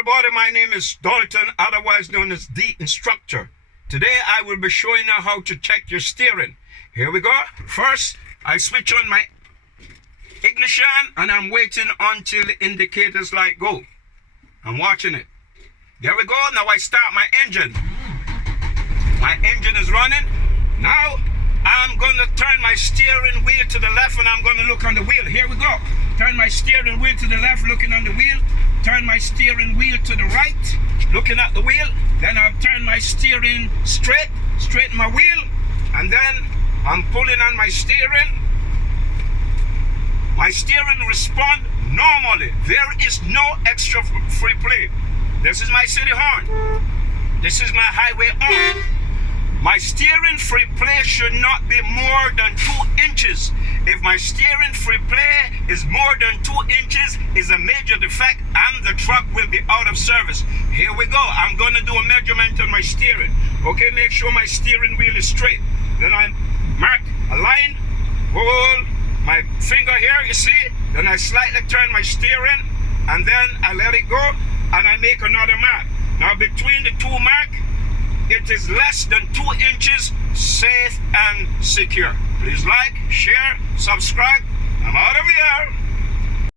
everybody, my name is Dalton, otherwise known as the instructor. Today I will be showing you how to check your steering. Here we go. First, I switch on my ignition and I'm waiting until the indicators light go. I'm watching it. There we go. Now I start my engine. My engine is running. Now I'm going to turn my steering wheel to the left and I'm going to look on the wheel. Here we go. Turn my steering wheel to the left, looking on the wheel. Turn my steering wheel to the right, looking at the wheel. Then I'll turn my steering straighten my wheel, and then I'm pulling on my steering. My steering responds normally. There is no extra free play. This is my city horn. This is my highway horn. My steering free play should not be more than 2 inches. If my steering free play is more than 2 inches, is a major defect and the truck will be out of service. Here we go. I'm going to do a measurement on my steering. Okay, make sure my steering wheel is straight. Then I mark a line, hold my finger here, you see. Then I slightly turn my steering and then I let it go and I make another mark. Now between the two marks, it is less than 2 inches, safe and secure. Please like, share, subscribe. I'm out of here.